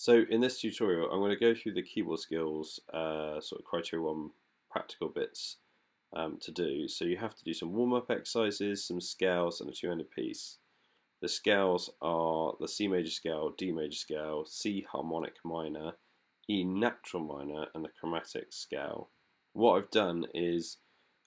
So in this tutorial, I'm going to go through the keyboard skills, sort of criteria 1 practical bits to do. So you have to do some warm-up exercises, some scales, and a two-ended piece. The scales are the C major scale, D major scale, C Harmonic Minor, E Natural Minor, and the Chromatic Scale. What I've done is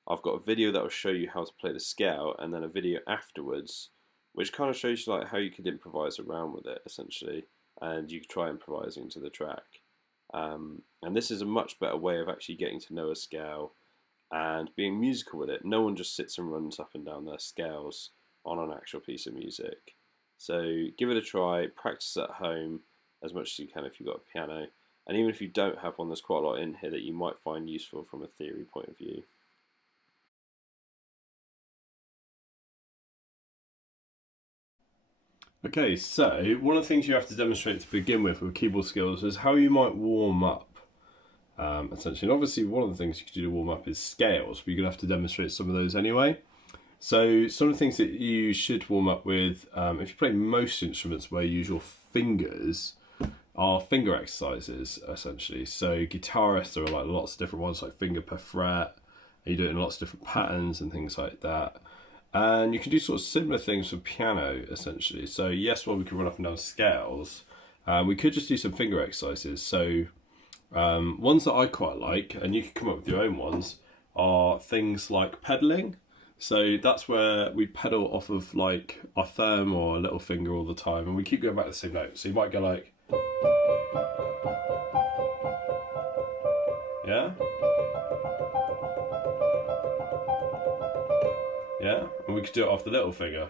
I've got a video that will show you how to play the scale, and then a video afterwards which kind of shows you like how you could improvise around with it essentially, and you could try improvising to the track. And this is a much better way of actually getting to know a scale and being musical with it. No one just sits and runs up and down their scales on an actual piece of music. So give it a try, practice at home as much as you can if you've got a piano. And even if you don't have one, there's quite a lot in here that you might find useful from a theory point of view. Okay, so one of the things you have to demonstrate to begin with keyboard skills is how you might warm up. Essentially, and obviously one of the things you can do to warm up is scales, but you're going to have to demonstrate some of those anyway. So some of the things that you should warm up with, if you play most instruments where you use your fingers, are finger exercises essentially. So guitarists, there are like lots of different ones, like finger per fret, and you do it in lots of different patterns and things like that. And you can do sort of similar things for piano essentially. So yes, while we can run up and down scales, we could just do some finger exercises. So ones that I quite like, and you can come up with your own ones, are things like pedaling. So that's where we pedal off of like our thumb or little finger all the time, and we keep going back to the same note. So you might go like, yeah, yeah, and we could do it off the little finger.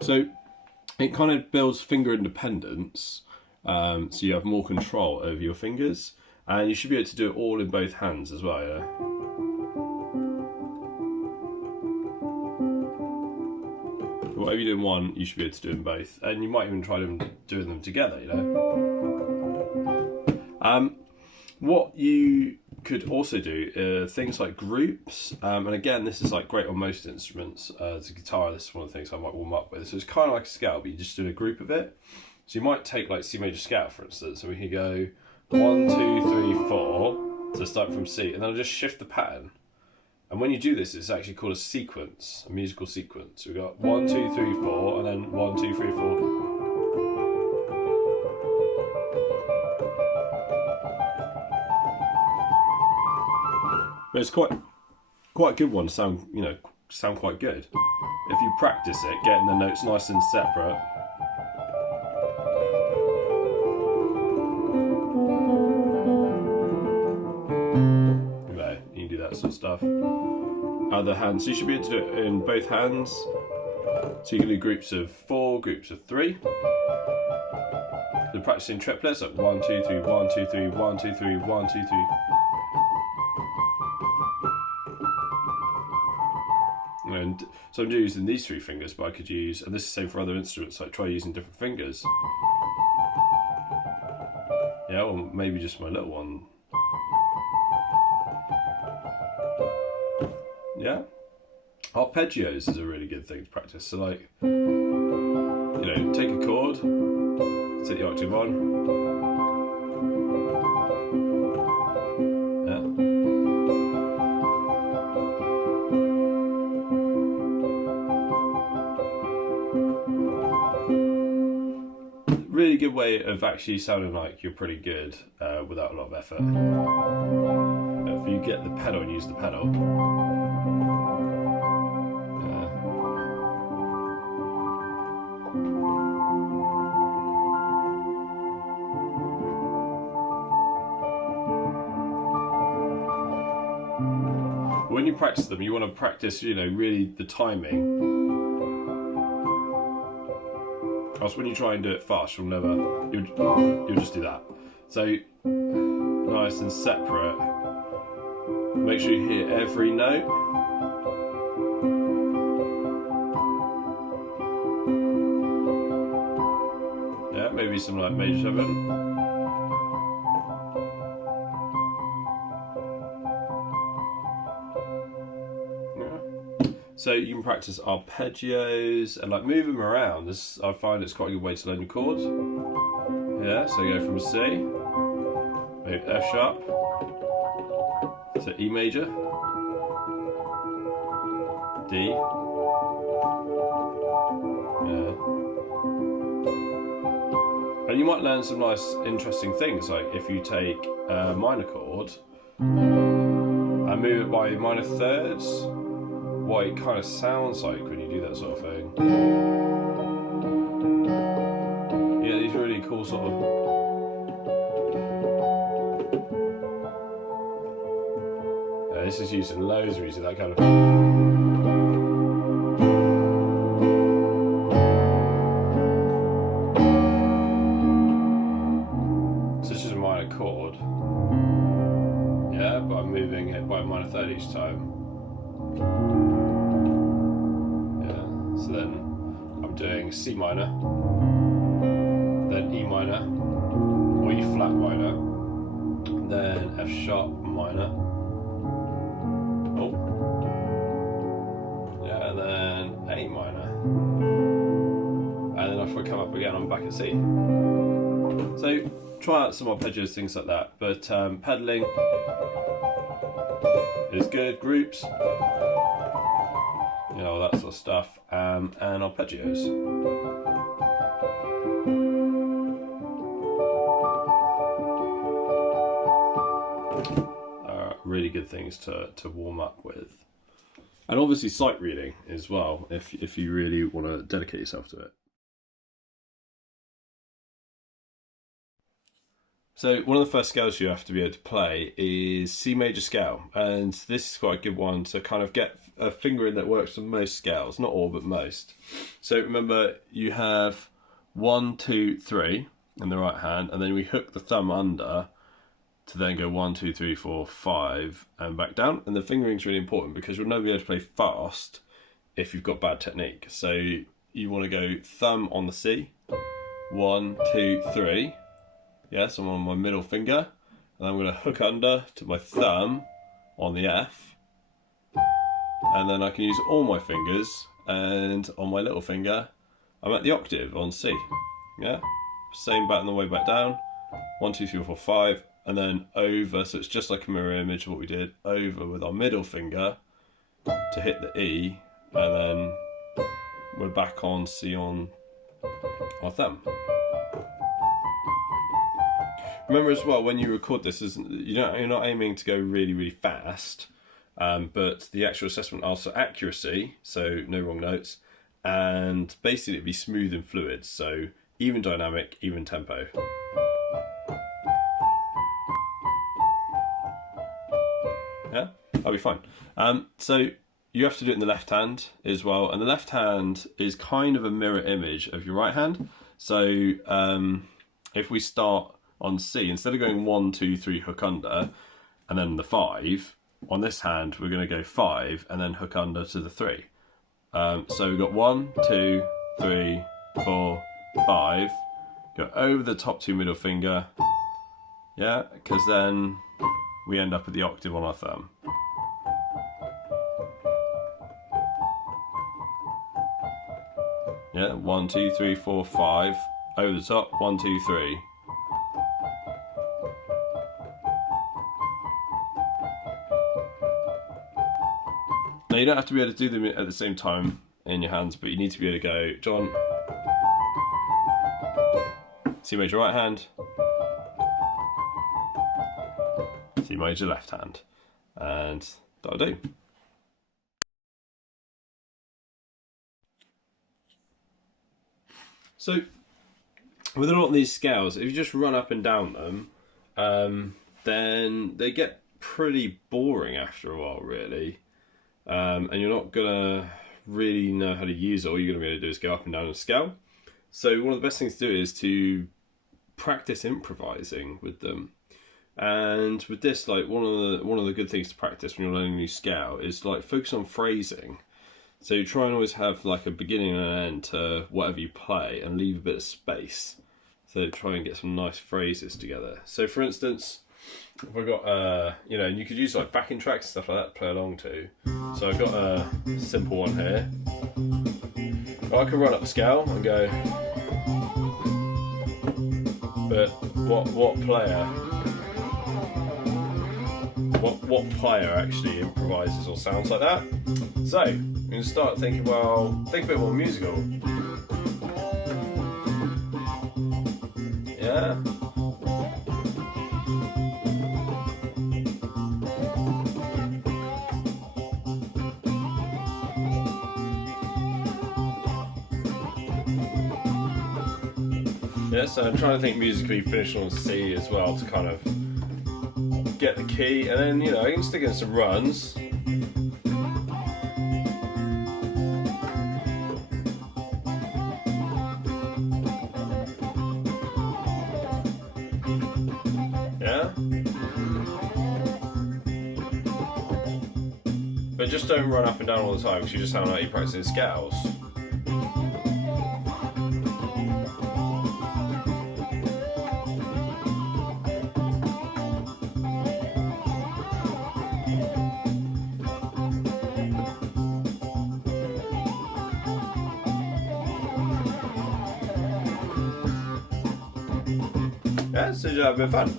So it kind of builds finger independence, so you have more control over your fingers, and you should be able to do it all in both hands as well, yeah? Whatever you do in one, you should be able to do in both, and you might even try doing them together, you know? What you could also do things like groups, and again this is like great on most instruments. As a guitar, this is one of the things I might warm up with. So it's kind of like a scale, but you just do a group of it. So you might take like C major scale for instance, so we could go 1, 2, 3, 4, so start from C, and then I'll just shift the pattern. And when you do this, it's actually called a sequence, a musical sequence. So we've got 1, 2, 3, 4, and then 1, 2, 3, 4. But it's quite a good one to sound quite good. If you practice it, getting the notes nice and separate. There, you can do that sort of stuff. Other hands, so you should be able to do it in both hands. So you can do groups of 4, groups of 3. So practicing triplets, like 1, 2, 3, 1, 2, 3, 1, 2, 3, 1, 2, 3. And so I'm using these 3 fingers, but I could use, and this is the same for other instruments, like try using different fingers. Yeah, or maybe just my little one. Yeah. Arpeggios is a really good thing to practice. So like, you know, take a chord, take the octave on. Really good way of actually sounding like you're pretty good without a lot of effort. If you get the pedal and use the pedal. When you practice them, you want to practice, you know, really the timing. Else when you try and do it fast, you'll just do that. So nice and separate. Make sure you hear every note. Yeah, maybe some like major 7. So you can practice arpeggios and like move them around. This, I find it's quite a good way to learn your chords. Yeah, so you go from C, maybe F sharp, to E major, D, yeah. And you might learn some nice interesting things, like if you take a minor chord and move it by minor thirds, what it kind of sounds like when you do that sort of thing. Yeah, these really cool sort of... Yeah, this is used in loads of music, that kind of... So this is a minor chord. Yeah, but I'm moving it by a minor third each time. So then I'm doing C minor, then E minor, or E flat minor, then F sharp minor, oh, yeah, and then A minor, and then if we come up again, I'm back at C. So try out some arpeggios, things like that, but pedaling is good, groups, you know, all that sort of stuff, and arpeggios. Really good things to warm up with. And obviously sight reading as well, if you really want to dedicate yourself to it. So one of the first scales you have to be able to play is C major scale, and this is quite a good one to kind of get a fingering that works on most scales, not all but most. So remember, you have 1, 2, 3 in the right hand, and then we hook the thumb under to then go 1, 2, 3, 4, 5 and back down. And the fingering is really important because you'll never be able to play fast if you've got bad technique. So you want to go thumb on the C, 1, 2, 3. Yeah, so I'm on my middle finger, and I'm going to hook under to my thumb on the F, and then I can use all my fingers, and on my little finger I'm at the octave on C. Yeah, same back on the way back down, 1, 2, 3, 4, 5, and then over, so it's just like a mirror image of what we did, over with our middle finger to hit the E, and then we're back on C on our thumb. Remember as well, when you record this, you're not aiming to go really, really fast, but the actual assessment asks for accuracy, so no wrong notes, and basically it'd be smooth and fluid, so even dynamic, even tempo. Yeah, that'll be fine. So you have to do it in the left hand as well, and the left hand is kind of a mirror image of your right hand. So if we start on C, instead of going 1, 2, 3, hook under, and then the 5, on this hand we're going to go 5 and then hook under to the 3. So we've got 1, 2, 3, 4, 5, go over the top 2 middle finger, yeah, because then we end up at the octave on our thumb. Yeah, 1, 2, 3, 4, 5, over the top, 1, 2, 3. Now you don't have to be able to do them at the same time in your hands, but you need to be able to go, John, C major right hand, C major left hand, and that'll do. So with a lot of these scales, if you just run up and down them, then they get pretty boring after a while, really. And you're not gonna really know how to use it. All you're gonna be able to do is go up and down a scale. So one of the best things to do is to practice improvising with them. And with this, like one of the good things to practice when you're learning a new scale is like focus on phrasing. So you try and always have like a beginning and an end to whatever you play, and leave a bit of space. So try and get some nice phrases together. So for instance, if I got you know, and you could use like backing tracks and stuff like that to play along to. So I've got a simple one here. I can run up the scale and go, but what player actually improvises or sounds like that? So I'm going to start thinking, well, think a bit more musical. Yeah. Yeah, so I'm trying to think musically, finishing on C as well to kind of get the key, and then, you know, I can stick in some runs. Yeah? But just don't run up and down all the time because you just sound like you're practicing scales. Yeah, so you have a bit of fun.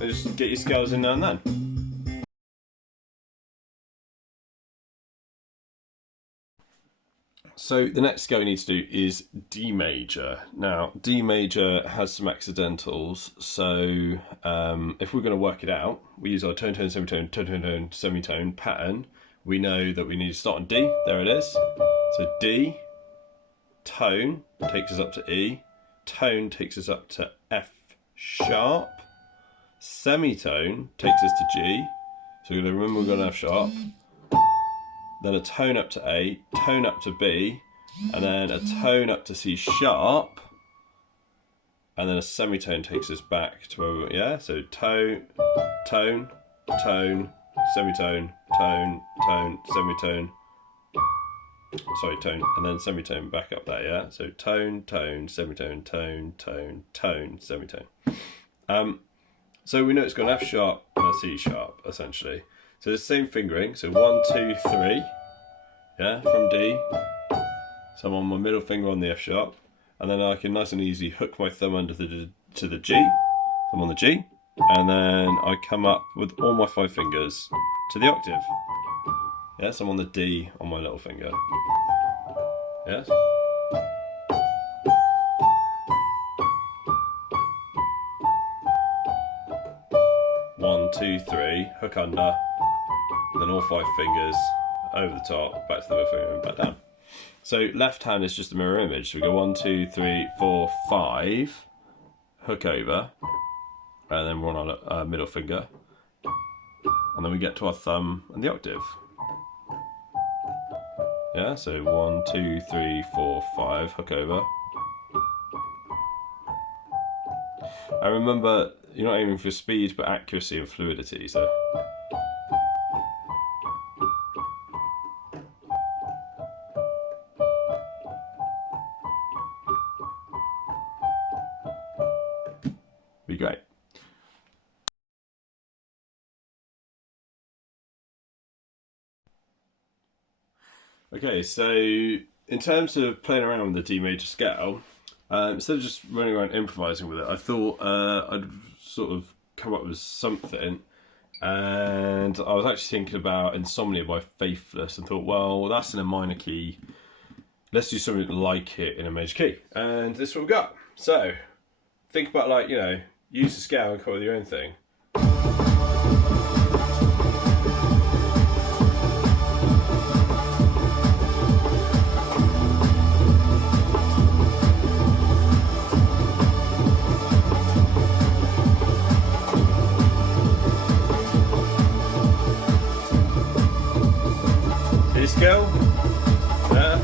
Just get your scales in now and then. So the next scale we need to do is D major. Now D major has some accidentals, so if we're going to work it out, we use our tone, tone, semitone, tone, tone, tone, semitone pattern. We know that we need to start on D, there it is. So D, tone takes us up to E, tone takes us up to F sharp, semitone takes us to G, so we're going to remember we're going to F sharp, then a tone up to A, tone up to B, and then a tone up to C sharp, and then a semitone takes us back to where we were, yeah? So tone, tone, tone, semitone, tone, tone, semitone, sorry, tone, and then semitone back up there, yeah? So tone, tone, semitone, tone, tone, tone, semitone. So we know it's got an F sharp and a C sharp, essentially. So the same fingering, so 1, 2, 3, yeah, from D. So I'm on my middle finger on the F sharp, and then I can nice and easy hook my thumb under to the G. I'm on the G, and then I come up with all my 5 fingers to the octave. Yes, I'm on the D on my little finger. Yes. 1, 2, 3, hook under, and then all 5 fingers over the top, back to the middle finger and back down. So left hand is just a mirror image. So we go 1, 2, 3, 4, 5, hook over, and then we're on our middle finger, and then we get to our thumb and the octave. Yeah, so 1, 2, 3, 4, 5, hook over. And remember, you're not aiming for speed, but accuracy and fluidity, so. Be great. Okay, so in terms of playing around with the D major scale, instead of just running around improvising with it, I thought I'd sort of come up with something, and I was actually thinking about Insomnia by Faithless and thought, well, that's in a minor key, let's do something like it in a major key, and this is what we've got. So think about, like, you know, use the scale and come up with your own thing. Scale, yeah.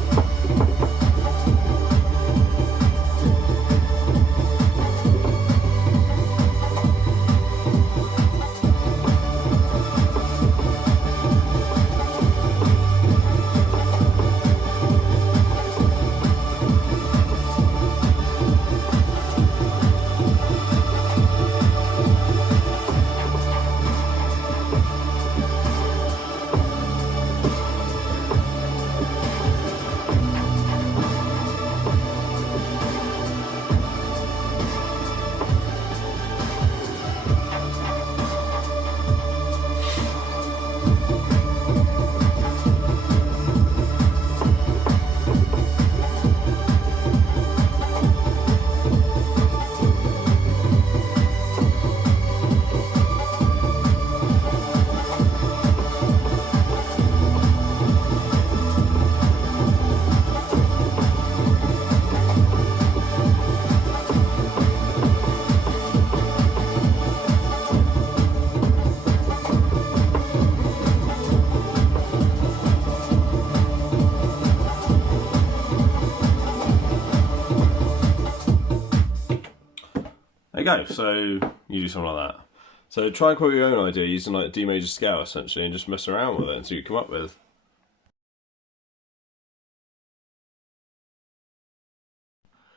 go. So you do something like that. So try and quote your own idea using like a D major scale essentially, and just mess around with it and see what you come up with.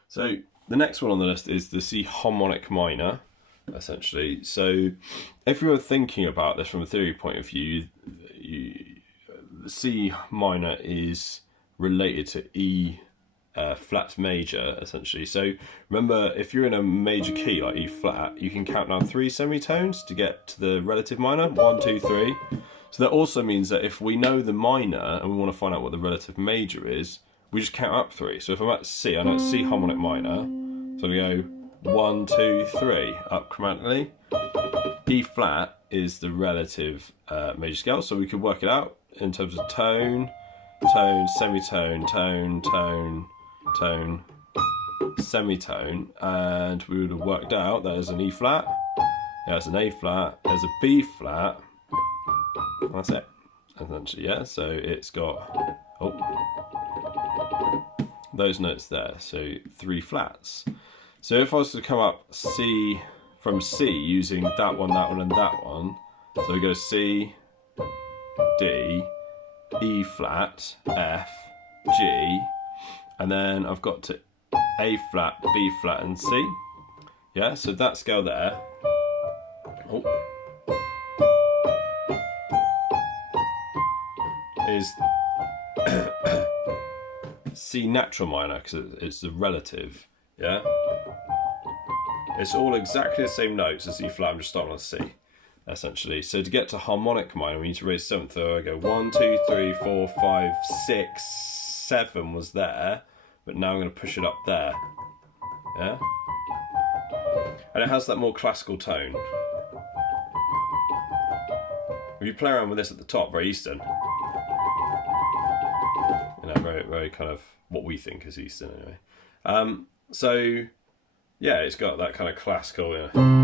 So the next one on the list is the C Harmonic Minor, essentially. So if you were thinking about this from a theory point of view, the C minor is related to E flat major, essentially. So remember, if you're in a major key like E flat, you can count down 3 semitones to get to the relative minor. 1, 2, 3. So that also means that if we know the minor and we want to find out what the relative major is, we just count up 3. So if I'm at C, I know it's C harmonic minor. So we go 1, 2, 3 up chromatically. E flat is the relative major scale, so we could work it out in terms of tone, tone, semitone, tone, tone, tone, semitone, and we would have worked out there's an E flat, there's an A flat, there's a B flat, and that's it, essentially, yeah? So it's got, those notes there, so 3 flats. So if I was to come up C from C using that one, and that one, so we go C, D, E flat, F, G, and then I've got to A flat, B flat, and C. Yeah, so that scale there. Is C natural minor because it's the relative. Yeah, it's all exactly the same notes as E flat. I'm just starting on C, essentially. So to get to harmonic minor, we need to raise 7th. So I go 1, 2, 3, 4, 5, 6, 7 was there, but now I'm going to push it up there. Yeah, and it has that more classical tone. If you play around with this at the top, very Eastern. You know, very, very kind of what we think is Eastern anyway. So yeah, it's got that kind of classical, you know.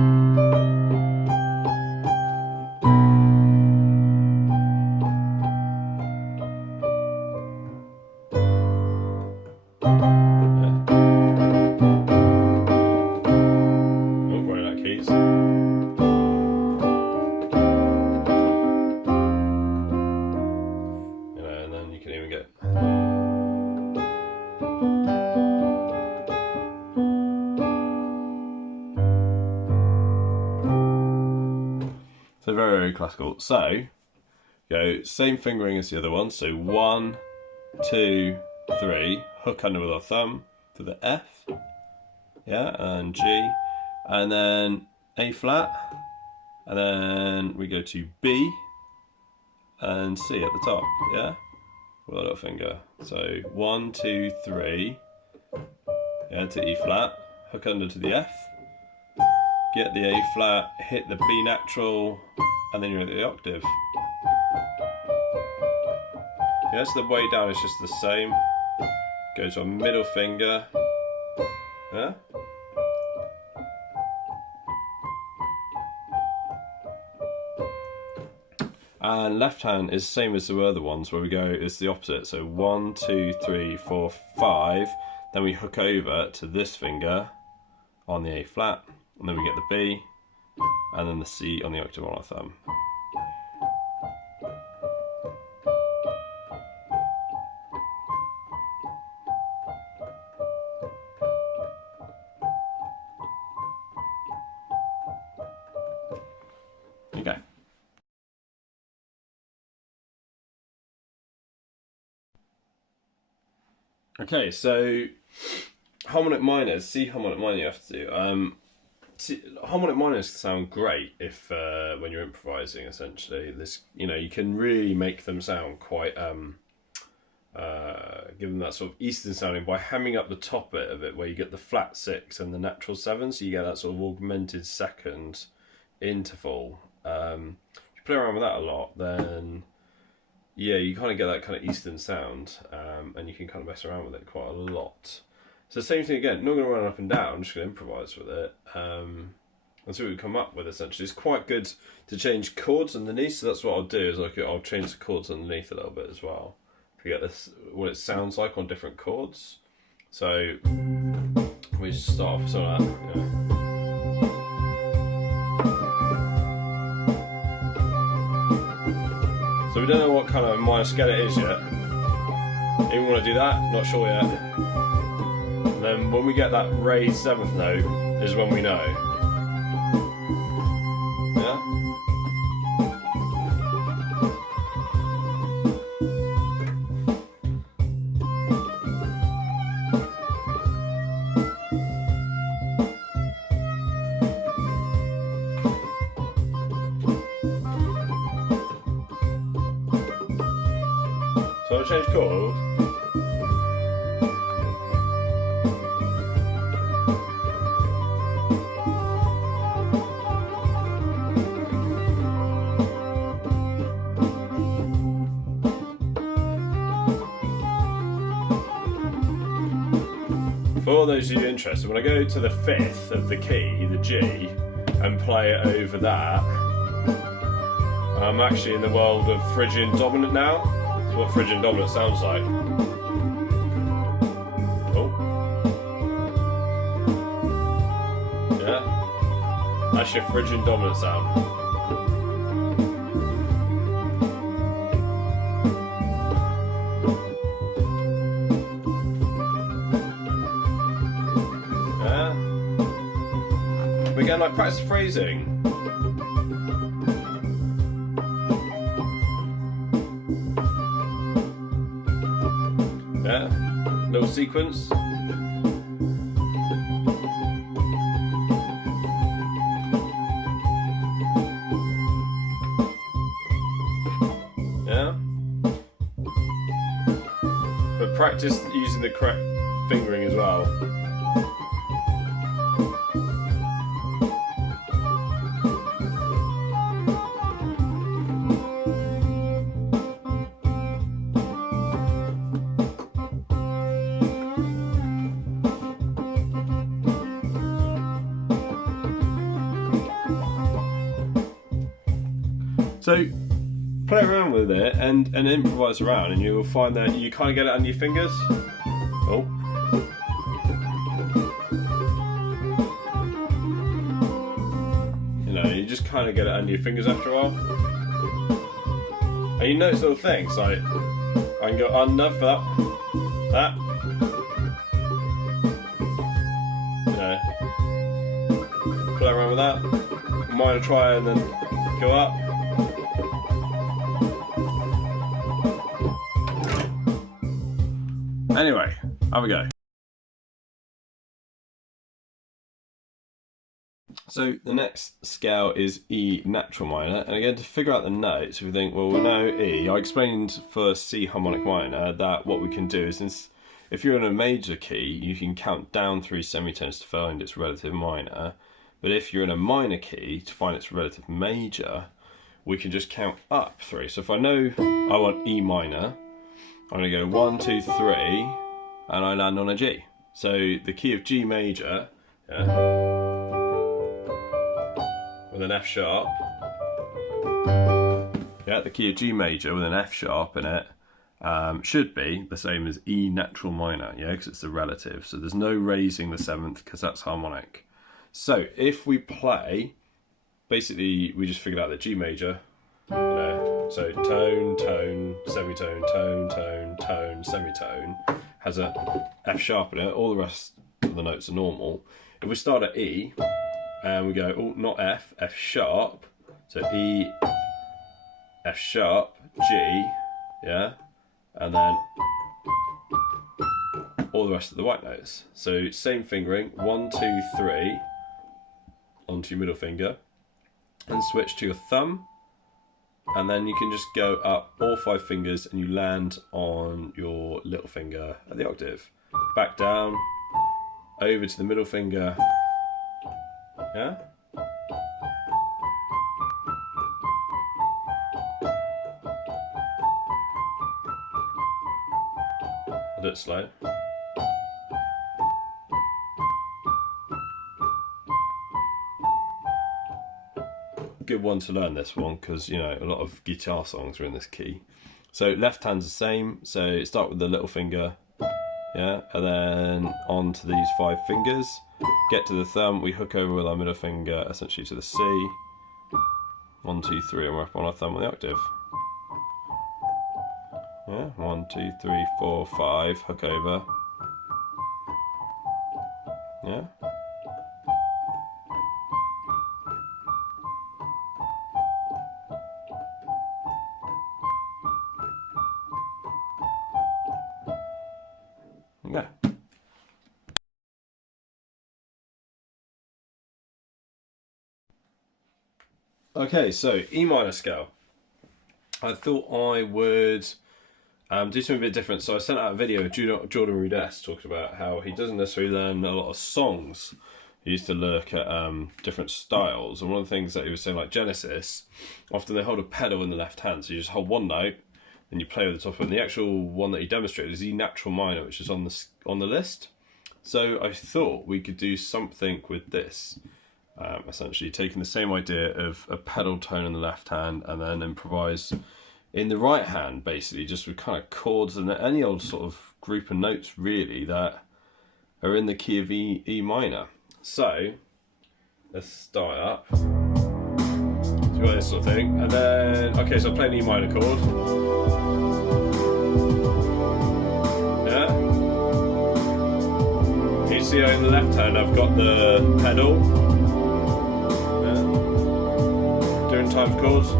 So very, very classical. So go same fingering as the other one. So 1, 2, 3. Hook under with our thumb to the F. Yeah, and G, and then A flat, and then we go to B and C at the top. Yeah, with our little finger. So 1, 2, 3. Yeah, to E flat. Hook under to the F. Get the A flat, hit the B natural, and then you're at the octave. Yeah, so the way down is just the same. Go to our middle finger. Yeah. And left hand is same as the other ones where we go, it's the opposite. So 1, 2, 3, 4, 5. Then we hook over to this finger on the A flat. And then we get the B, and then the C on the octave on our thumb. Okay. Okay, so harmonic minors, C harmonic minor you have to do. Harmonic minors sound great if when you're improvising. Essentially, this you can really make them sound quite give them that sort of Eastern sounding by hamming up the top bit of it, where you get the flat 6 and the natural 7, so you get that sort of augmented second interval. If you play around with that a lot, then yeah, you kind of get that kind of Eastern sound, and you can kind of mess around with it quite a lot. So same thing again, not going to run up and down, I'm just going to improvise with it. And see what we come up with essentially. It's quite good to change chords underneath, so that's what I'll do, is I'll change the chords underneath a little bit as well. To get this, what it sounds like on different chords. So we start off with something like that. So we don't know what kind of minor scale it is yet. Even want to do that? Not sure yet. And then when we get that raised 7th note is when we know. Yeah? So I'll change chord. For all those of you interested, when I go to the 5th of the key, the G, and play it over that, I'm actually in the world of Phrygian dominant now. That's what Phrygian dominant sounds like. Oh. Yeah. That's your Phrygian dominant sound. Again, like practice phrasing. Yeah, little sequence. Yeah, but practice using the correct fingering as well. So play around with it and improvise around, and you will find that you kind of get it under your fingers. Oh. You know, you just kind of get it under your fingers after a while. And you notice little things, like I can go under for that. You know, play around with that. Minor try and then go up. Anyway, have a go. So the next scale is E natural minor, and again to figure out the notes, we think, well, we know E. I explained for C harmonic minor that what we can do is, if you're in a major key, you can count down 3 semitones to find its relative minor, but if you're in a minor key, to find its relative major, we can just count up 3. So if I know I want E minor, I'm going to go 1, 2, 3, and I land on a G. So the key of G major, yeah, with an F sharp, yeah, the key of G major with an F sharp in it should be the same as E natural minor, yeah, because it's the relative. So there's no raising the 7th because that's harmonic. So if we play, basically we just figured out that G major, you know, so tone, tone, semitone, tone, tone, tone, semitone, has a F sharp in it. All the rest of the notes are normal. If we start at E and we go, oh, not F, F sharp, so E, F sharp, G, yeah, and then all the rest of the white notes. So same fingering, 1, 2, 3, onto your middle finger, and switch to your thumb. And then you can just go up all 5 fingers and you land on your little finger at the octave. Back down, over to the middle finger. Yeah? I'll do it slow. Good one to learn, this one, because you know a lot of guitar songs are in this key. So left hand's the same, so start with the little finger, yeah, and then on to these 5 fingers, get to the thumb, we hook over with our middle finger essentially to the C, 1, 2, 3, and we're up on our thumb on the octave. Yeah, 1, 2, 3, 4, 5, hook over. Yeah. Yeah. Okay, so E minor scale. I thought I would do something a bit different. So I sent out a video of Jordan Rudess talking about how he doesn't necessarily learn a lot of songs. He used to look at different styles, and one of the things that he was saying, like Genesis, often they hold a pedal in the left hand, so you just hold one note and you play over the top of it. And the actual one that he demonstrated is E natural minor, which is on the list. So I thought we could do something with this. Essentially taking the same idea of a pedal tone in the left hand and then improvise in the right hand, basically just with kind of chords and any old sort of group of notes really that are in the key of E minor. So let's start up. So we've got this sort of thing, and then okay, so I play an E minor chord. Yeah. You see how in the left hand I've got the pedal. Doing time chords.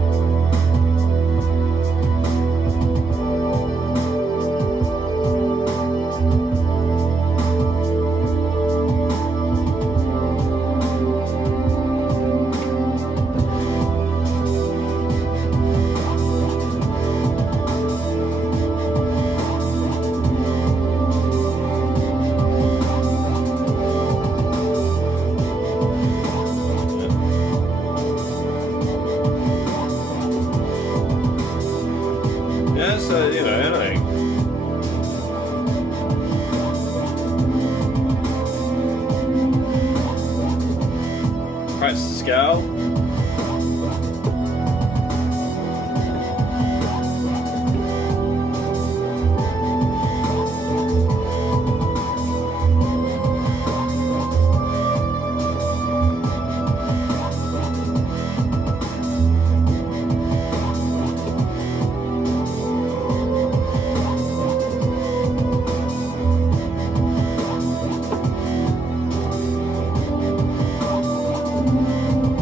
Yeah, so you know, anything. Practice the scale.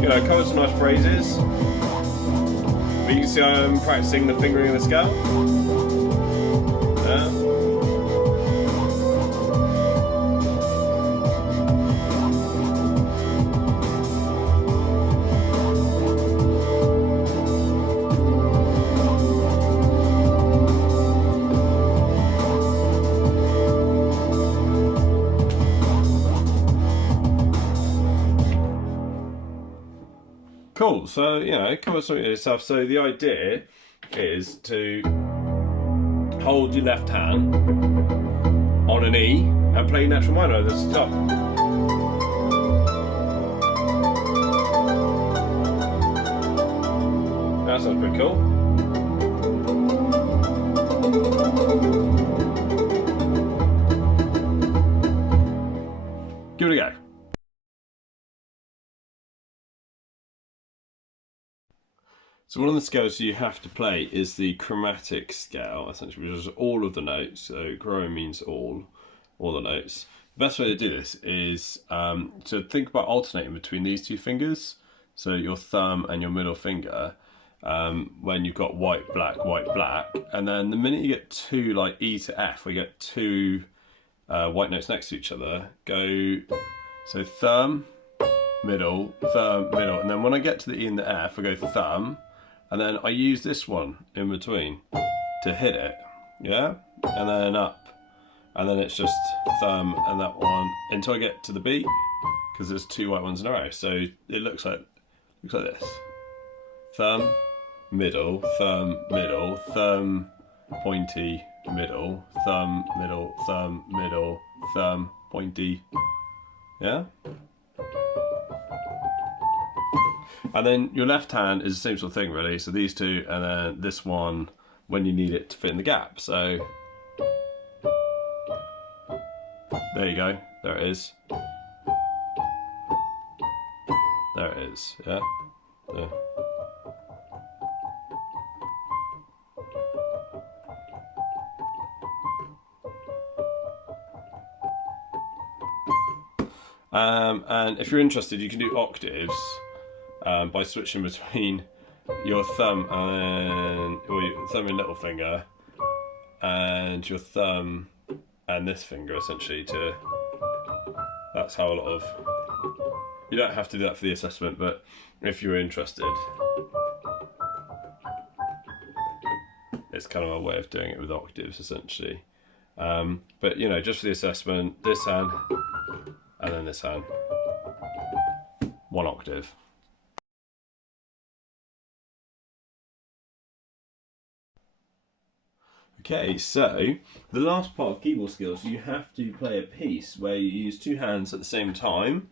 You know, cover some nice phrases. But you can see I'm practicing the fingering of the scale. Cool, so you know, cover some of this stuff. So the idea is to hold your left hand on an E and play natural minor at the top. That sounds pretty cool. Give it a go. So one of the scales you have to play is the chromatic scale, essentially, which is all of the notes. So chro means all the notes. The best way to do this is to think about alternating between these two fingers, so your thumb and your middle finger, when you've got white, black, and then the minute you get two, like E to F, we get two white notes next to each other, go, so thumb, middle, and then when I get to the E and the F, I go thumb, and then I use this one in between to hit it, yeah? And then up. And then it's just thumb and that one until I get to the beat, because there's two white ones in a row. So it looks like this. Thumb, middle, thumb, pointy, middle, thumb, pointy. Yeah? And then your left hand is the same sort of thing, really. So these two, and then this one when you need it to fit in the gap. So there you go. There it is. There it is. Yeah. Yeah. And if you're interested, you can do octaves by switching between your thumb and little finger and your thumb and this finger, essentially. That's how a lot of... You don't have to do that for the assessment, but if you're interested, it's kind of a way of doing it with octaves, essentially. But you know, just for the assessment, this hand and then this hand, 1 octave. Okay, so the last part of keyboard skills, you have to play a piece where you use 2 hands at the same time.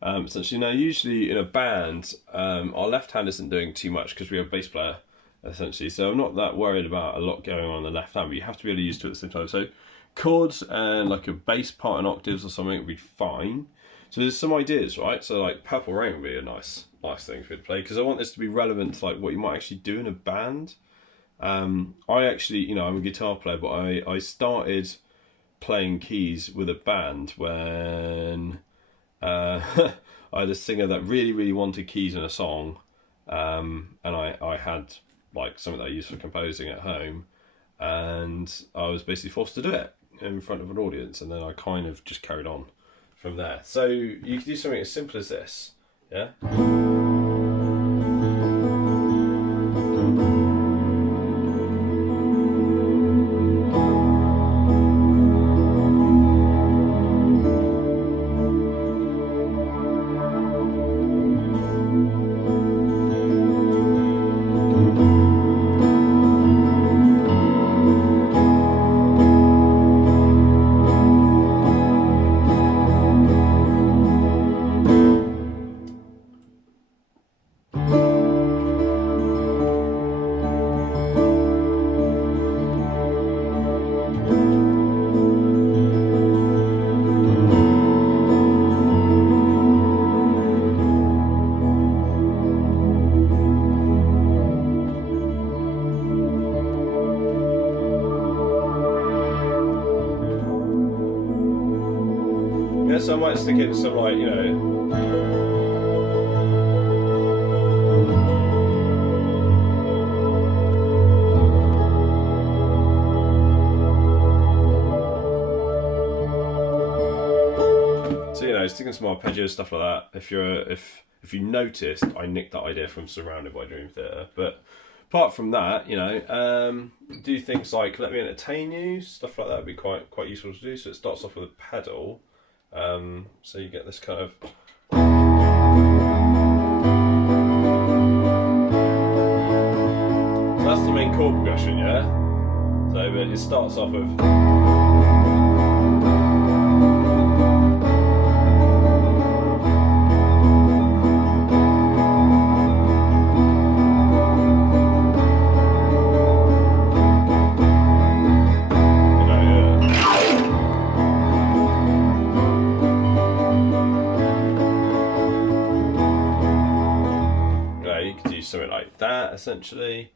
Essentially, now usually in a band, our left hand isn't doing too much because we have a bass player, essentially. So I'm not that worried about a lot going on the left hand, but you have to be able to use 2 at the same time. So chords and like a bass part in octaves or something would be fine. So there's some ideas, right? So like Purple Rain would be a nice thing for you to play, because I want this to be relevant to like what you might actually do in a band. I actually, you know, I'm a guitar player, but I started playing keys with a band when I had a singer that really wanted keys in a song, and I had like something that I used for composing at home, and I was basically forced to do it in front of an audience, and then I kind of just carried on from there. So you can do something as simple as this, yeah? Yeah, so I might stick it in some, like, you know, so, you know, sticking some arpeggios, stuff like that. If you noticed, I nicked that idea from Surrounded by Dream Theater. But apart from that, you know, do things like Let Me Entertain You, stuff like that would be quite useful to do. So it starts off with a pedal. So you get this kind of... So that's the main chord progression, yeah? So it starts off with... something like that, essentially.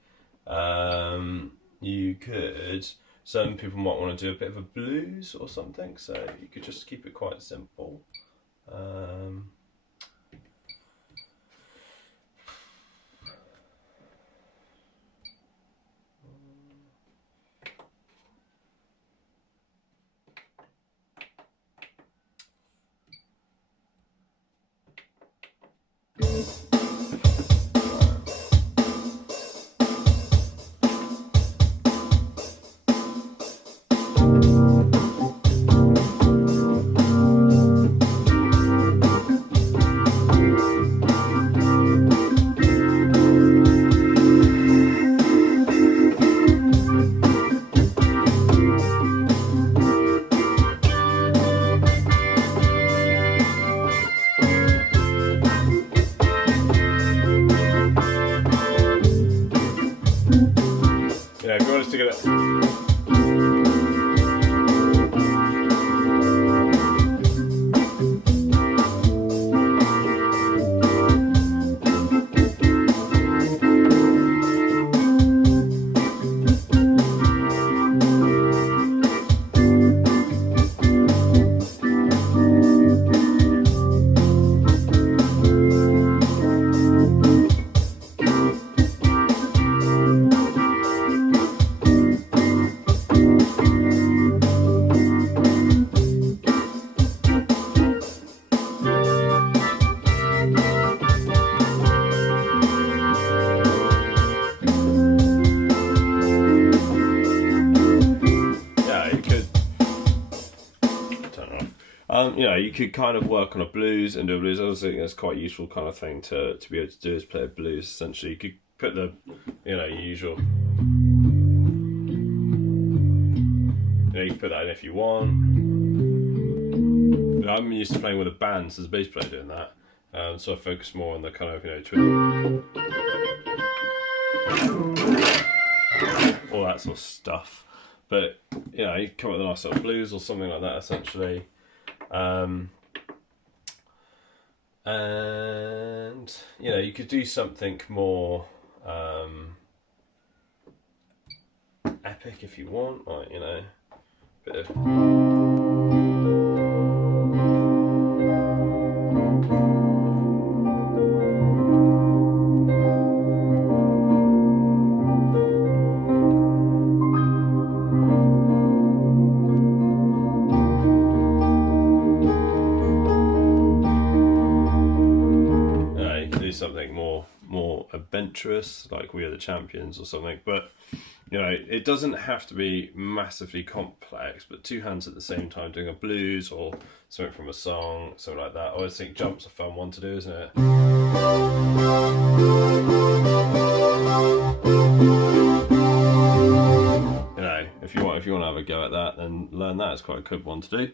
You could, some people might want to do a bit of a blues or something, so you could just keep it quite simple. Yeah, if you want us to get it. You know, you could kind of work on a blues and do a blues. I also think that's quite a useful kind of thing to be able to do, is play a blues. Essentially, you could put the, you know, your usual. You know, you can put that in if you want. But I'm used to playing with a band as a bass player doing that, so I focus more on the kind of, you know, all that sort of stuff. But you know, you come up with a nice sort of blues or something like that, essentially. And you know, you could do something more epic if you want, like, you know, bit of. Something more adventurous, like We Are the Champions or something. But you know, it doesn't have to be massively complex, but two hands at the same time doing a blues or something from a song, something like that. I always think Jump's a fun one to do, isn't it? You know, if you want to have a go at that, then learn that. It's quite a good one to do.